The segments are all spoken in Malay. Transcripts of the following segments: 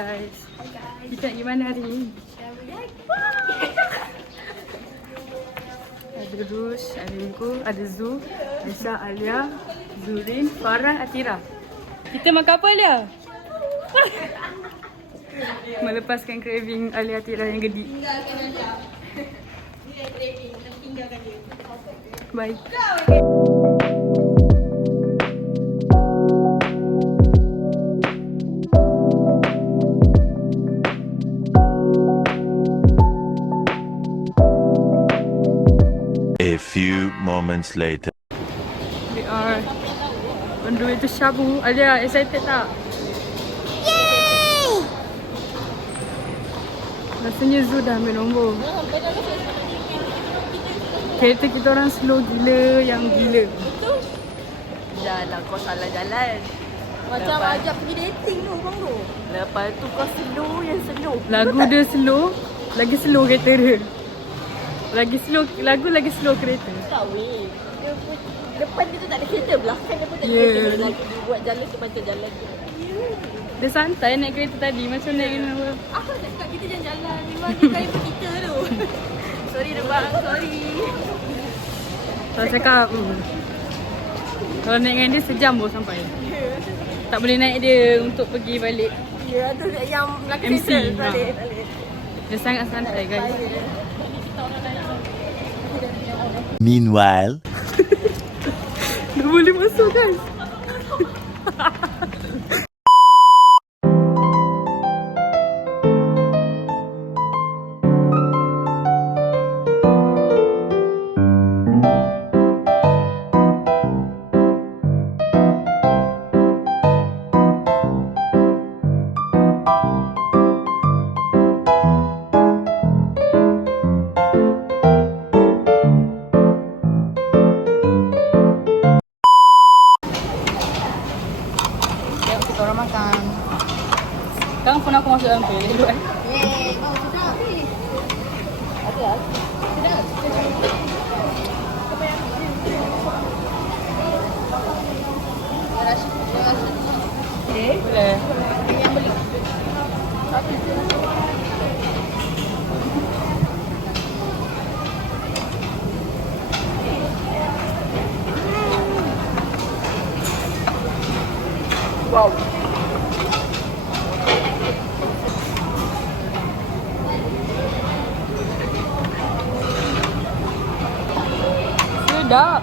guys. Kita nak pergi mana hari ni? Ada Rush, ada Minggu, ada Zu, Aisyah, Alia, Zurin, Farah, Atira. Kita makan apa Alia? Melepaskan craving Alia Atira yang gedik. Tinggalkan Alia. Dia craving, tinggalkan dia. Bye. A few moments later. We are on the way to Shabu. Alia, excited tak? Yay! Rasanya Zu dah ambil nombor. Kereta kita orang slow gila yang gila. Janganlah kau salah jalan. Macam ajak pergi dating tu bang tu. Lepas tu kau slow yang slow. Lagu dia slow, lagi slow kereta dia. Lagi slow, lagu lagi slow kereta. Tak weh. Dia pun depan dia tu tak ada kereta, belakang dia pun tak ada Yeah. kereta. Lagi dia buat jalan tu macam jalan tu. Dia santai naik kereta tadi macam naik apa. Apa nak cakap kita jalan-jalan. Memang dia driver kita tu. Sorry dah bang, sorry. Kalau cakap kalau naik dengan dia sejam baru sampai. Tak boleh naik dia untuk pergi balik. Ya, tu yang belakang MC, kereta. ha. Balik. Dia sangat santai guys. Meanwhile, Dah boleh masuk guys. Jom kita orang makan. Sekarang pun aku masuk dalam toilet dulu Yeay, oh sedap ni. Ada lah. Sedap. Okay. Boleh. Yang beli. Wow. Sedap.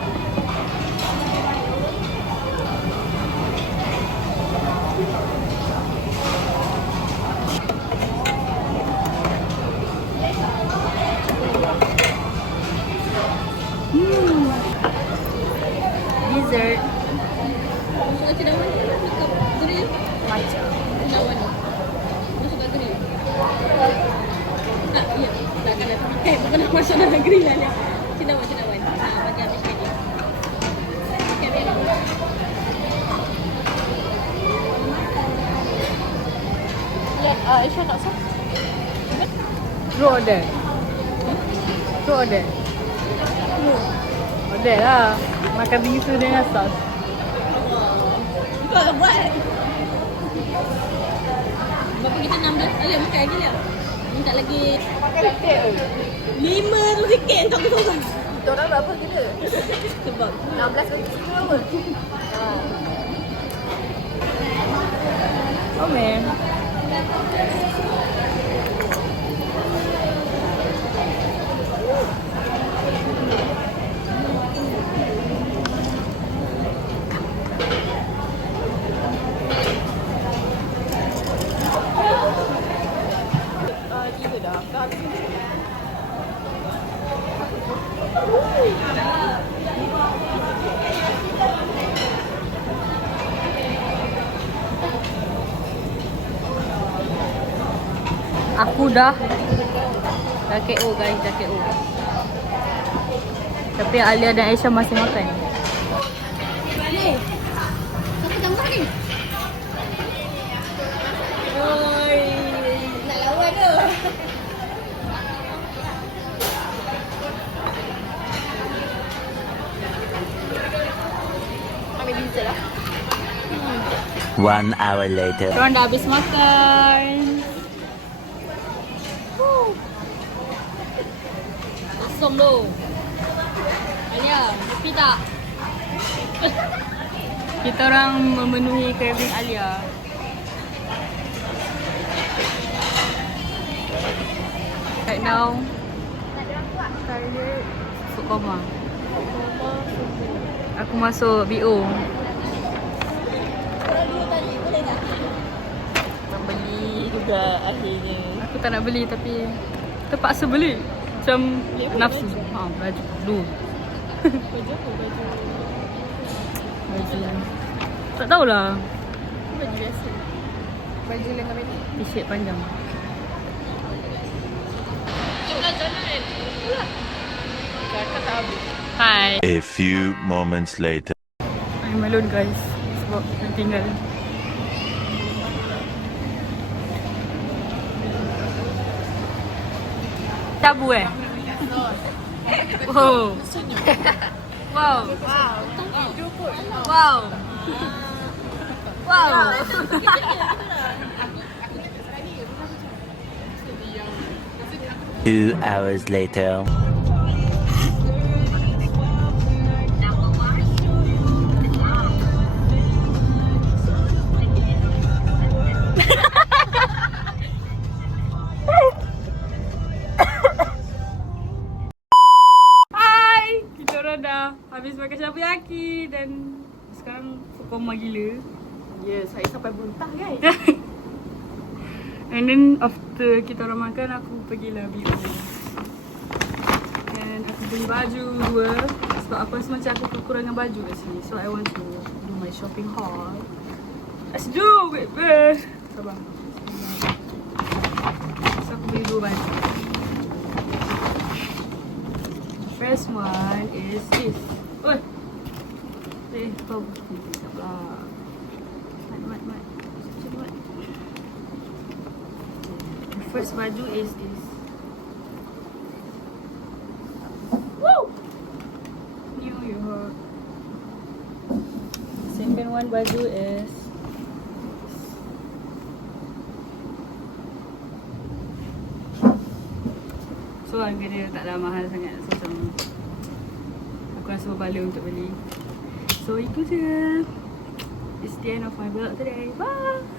Dessert. Suka cendawan ni. Suka grill. Macam. Cendawan ni. Dia suka grill. Tak, ya. Takkan datang. Bukan nak masuk dalam grill lah ni. Cendawan. Bagi habis sekali. Okay, biar. Lihat Aisyah nak sok. Ru order. Ru order. Order lah. Makan bingsu dengan sos. Kau buat. Berapa kita 16? Alah, makan lagi lah. Minta lagi Makan sikit. RM5 untuk aku seorang. Kita orang berapa kita? Sebab 16 kali kita berapa? Oh man. Gila dah. Dah habis. Aku dah KO guys, dah KO. Tapi Alia dan Aisyah masih makan. siapa gambar ni? Oi, nak lawan tu. Ambil dessert lah. 1 hour later. Korang dah habis makan. kosong tu. Alia, happy tak? Kita orang memenuhi craving Alia. Right now, food coma. Aku masuk BO. Tak beli juga akhirnya. Aku tak nak beli tapi terpaksa beli. Macam nafsu. Baju blue. Baju apa? Baju. Tak tahulah. Baju biasa. Baju lengan pendek. T-shirt panjang. Kakak tak habis. Hi. A few moments later. I'm alone guys. Sebab saya tinggal. Tabu Wow. Wow. Wow. Wow. 2 hours later. Hai. Kita orang dah habis makan shabu-yaki dan sekarang koma gila. Ya, saya sampai muntah guys. And then after kita orang makan, aku pergilah BO. And aku beli baju 2 sebab aku rasa macam aku kekurangan baju kat sini. So I want to do my shopping haul. Let's do it, babe. Sabar. So aku beli 2 baju. The first one is this. Oi. Kau sabar. Mat. The first baju is this. Woo! New York. Second one baju is so harga dia taklah mahal sangat. So macam aku rasa berbala untuk beli. So itu je. It's the end of my vlog today. Bye!